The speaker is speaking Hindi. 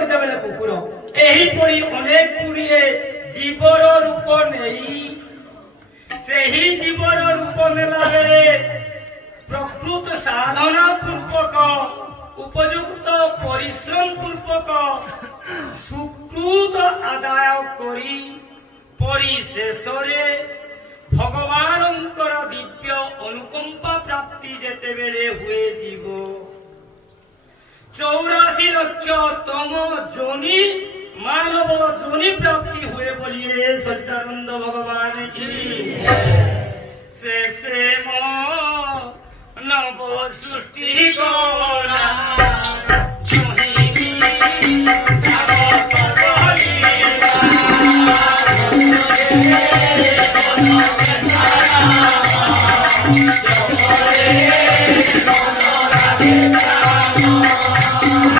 केतेबेले कुकुर एही परि अनेक गुड़िए जीवर रूप नहीं सेही जीवर रूप नेला बेले प्रकृत साधना पूर्वक उपयुक्त परिश्रम पूर्वक सुकृत आदाय करी परिशेष भगवानंकर दिव्य अनुकंपा प्राप्ति जेते बेले हुए जीव 84 लक्ष तम जोनि मानव जोनि प्राप्ति हुए बोलिए सच्चिदानंद भगवान की से नव सृष्टि को